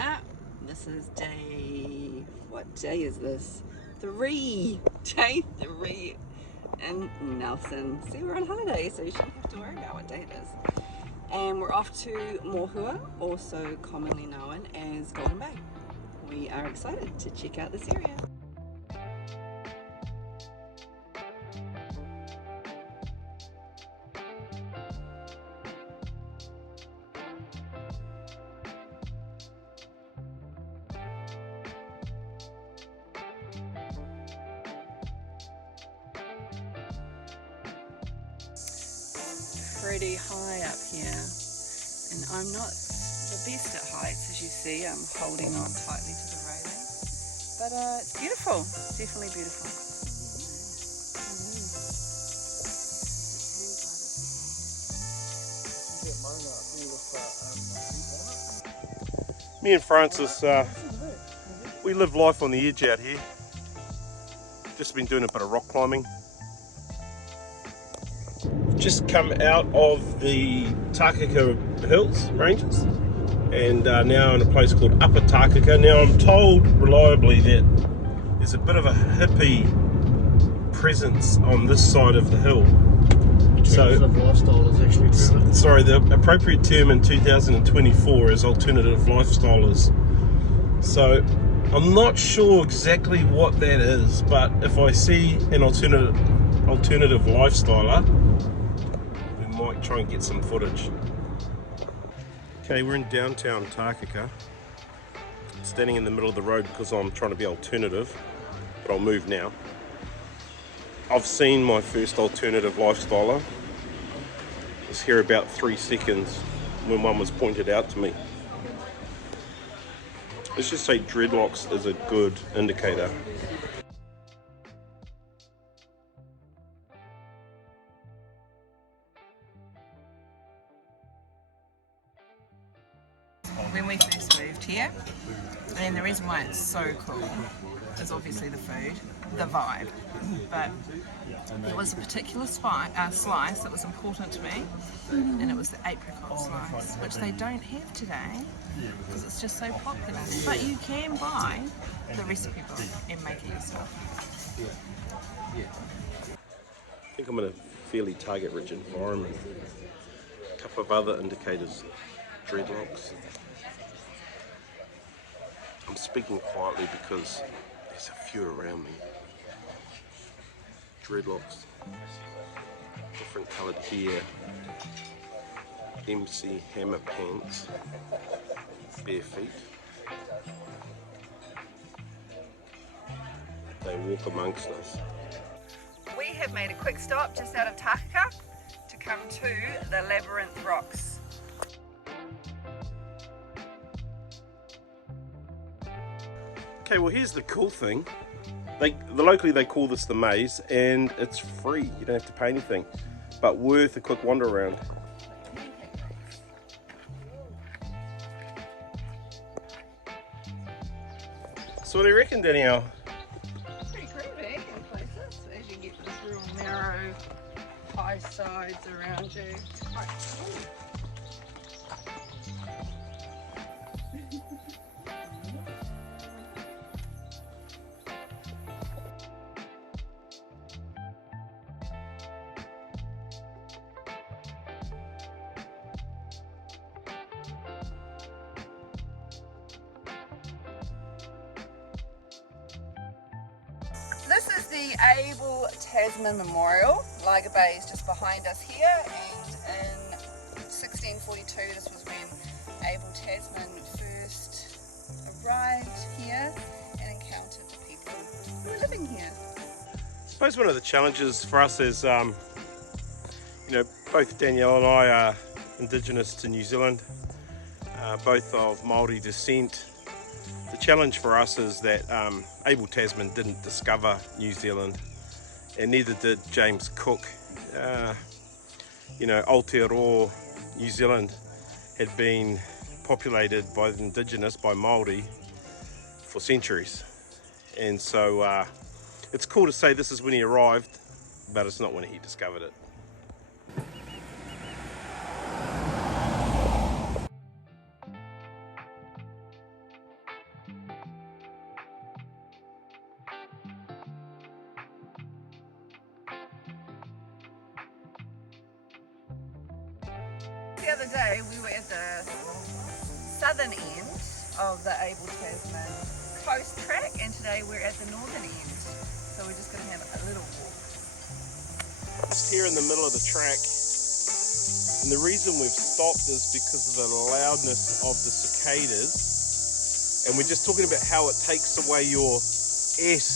nap. This is what day is this? Day 3 in Nelson. See, we're on holiday, so you shouldn't have to worry about what day it is. And we're off to Mohua, also commonly known as Golden Bay. We are excited to check out this area. Pretty high up here, and I'm not the best at heights, as you see. I'm holding on tightly to the railing, but it's beautiful, definitely beautiful. Me and Francis, we live life on the edge out here. Just been doing a bit of rock climbing. Just come out of the Takaka Hills ranges and now in a place called Upper Takaka. Now I'm told reliably that there's a bit of a hippie presence on this side of the hill. Alternative lifestyle is actually sorry, the appropriate term in 2024 is alternative lifestylers. So I'm not sure exactly what that is, but if I see an alternative lifestyler, might try and get some footage. Okay, we're in downtown Takaka, standing in the middle of the road because I'm trying to be alternative, but I'll move now. I've seen my first alternative lifestyler. I was here about 3 seconds when one was pointed out to me. Let's just say dreadlocks is a good indicator. When we first moved here, and the reason why it's so cool is obviously the food, the vibe, but there was a particular slice that was important to me, and it was the apricot slice, which they don't have today because it's just so popular. But you can buy the recipe book and make it yourself. I think I'm in a fairly target-rich environment. A couple of other indicators, dreadlocks. I'm speaking quietly because there's a few around me. Dreadlocks, different coloured hair, MC Hammer pants, bare feet. They walk amongst us. We have made a quick stop just out of Takaka to come to the Labyrinth Rocks. Okay, well here's the cool thing. Locally they call this the maze, and it's free. You don't have to pay anything, but worth a quick wander around. So what do you reckon, Danielle? Pretty groovy in places, as you get this real narrow, high sides around you. It's quite cool. This is the Abel Tasman Memorial. Liger Bay is just behind us here, and in 1642 this was when Abel Tasman first arrived here and encountered the people who were living here. I suppose one of the challenges for us is, you know, both Danielle and I are Indigenous to New Zealand, both of Māori descent. The challenge for us is that Abel Tasman didn't discover New Zealand, and neither did James Cook. You know, Aotearoa New Zealand had been populated by the Indigenous, by Māori, for centuries. And so it's cool to say this is when he arrived, but it's not when he discovered it. the other day we were at the southern end of the Abel Tasman coast track, and today we're at the northern end. So we're just going to have a little walk. Just here in the middle of the track, and the reason we've stopped is because of the loudness of the cicadas, and we're just talking about how it takes away your S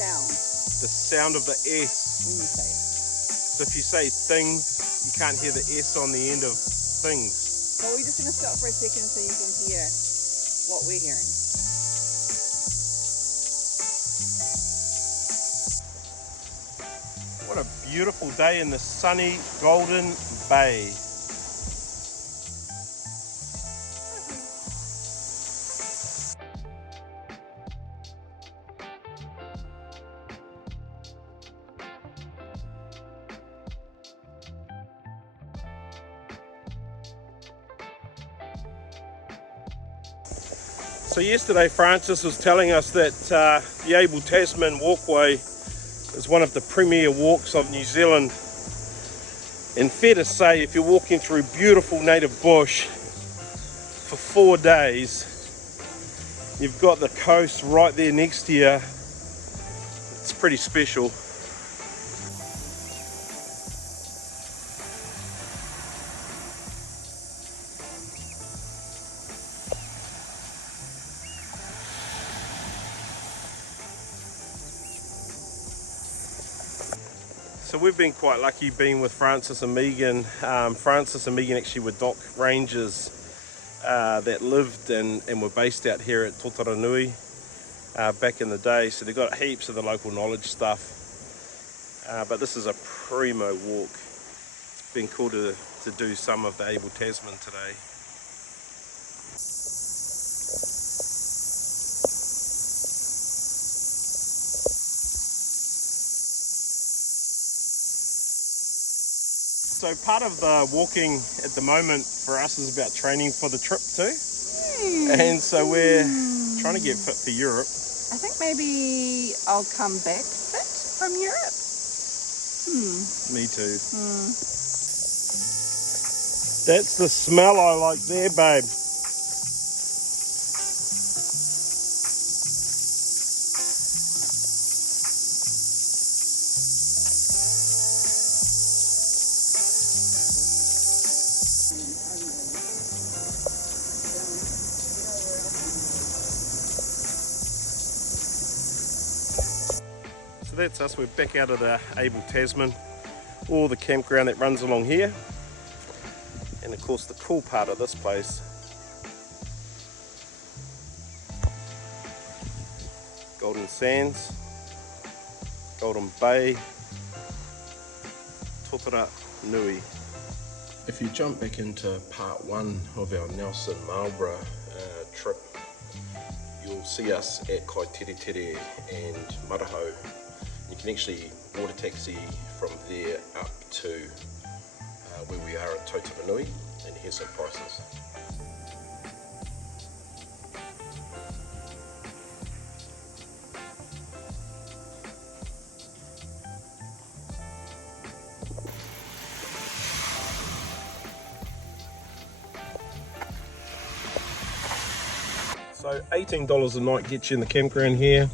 Sound. the sound of the S. When you say it. So if you say things, you can't hear the S on the end of things. So we're just going to stop for a second so you can hear what we're hearing. What a beautiful day in the sunny Golden Bay. So yesterday Francis was telling us that the Abel Tasman walkway is one of the premier walks of New Zealand, and fair to say, if you're walking through beautiful native bush for 4 days, you've got the coast right there next to you, it's pretty special. So we've been quite lucky being with Francis and Megan. Francis and Megan actually were dock rangers that lived and were based out here at Tahunanui back in the day. So they've got heaps of the local knowledge stuff. But this is a primo walk. It's been cool to do some of the Abel Tasman today. So part of the walking at the moment for us is about training for the trip too. And so we're trying to get fit for Europe. I think maybe I'll come back fit from Europe. Me too. That's the smell I like there, babe. So that's us, we're back out of the Abel Tasman, or the campground that runs along here. And of course the cool part of this place, Golden Sands, Golden Bay, Tahunanui. If you jump back into part 1 of our Nelson Marlborough trip, you'll see us at Kaiteretere and Maraho. You can actually water taxi from there up to where we are at Tahunanui, and here's some prices. So $18 a night gets you in the campground here.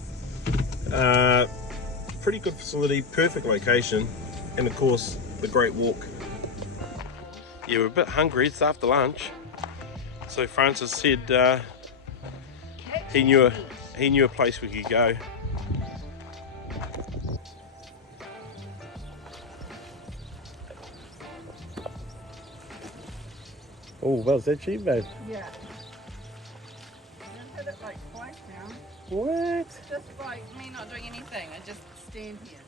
Pretty good facility, perfect location, and of course the great walk. Yeah, we're a bit hungry, it's after lunch. So Francis said he knew a place we could go. Oh, well, is that cheap, babe? Yeah. I've had it like twice now. What? Just like me not doing anything, I just stand here.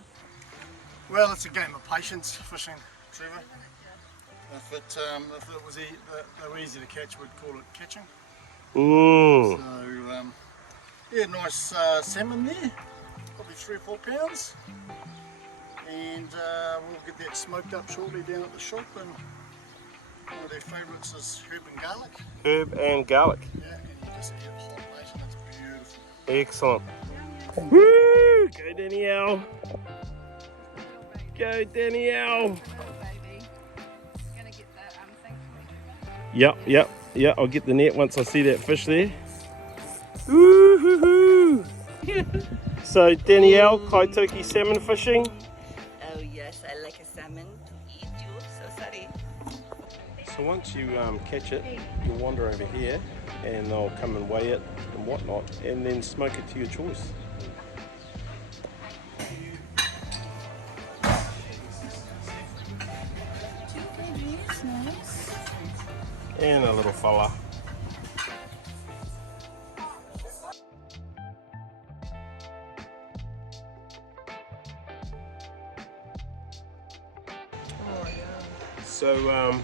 Well, it's a game of patience, fishing, Trevor. If it was they were easy to catch, we'd call it catching. Ooh. So, yeah, nice salmon there, probably 3 or 4 pounds. And we'll get that smoked up shortly down at the shop, and one of their favourites is herb and garlic. Herb and garlic. Yeah, and you just eat it hot, mate, and it's beautiful. Excellent. Woo! Go Danielle. Go Danielle. Baby. Gonna get that Yep, I'll get the net once I see that fish there. Woo-hoo-hoo. So Danielle, kaituki salmon fishing. Oh yes, I like a salmon to eat you, so sorry. So once you catch it, you'll wander over here and they'll come and weigh it and whatnot, and then smoke it to your choice. And a little fella. So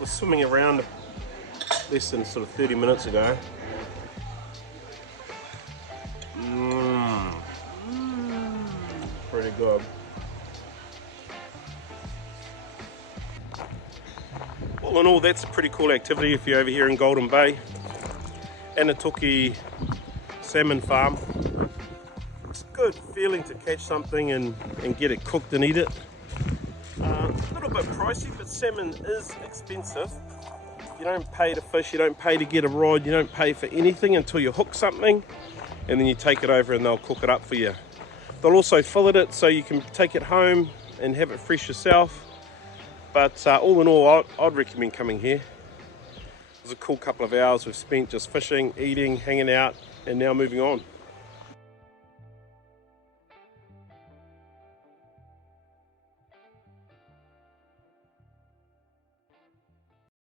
was swimming around less than sort of 30 minutes ago. Pretty good. All in all, that's a pretty cool activity if you're over here in Golden Bay. Anatoki Salmon Farm. It's a good feeling to catch something and get it cooked and eat it. A little bit pricey, but salmon is expensive. You don't pay to fish, you don't pay to get a rod, you don't pay for anything until you hook something, and then you take it over and they'll cook it up for you. They'll also fillet it so you can take it home and have it fresh yourself. But all in all, I'd recommend coming here. It was a cool couple of hours we've spent just fishing, eating, hanging out, and now moving on.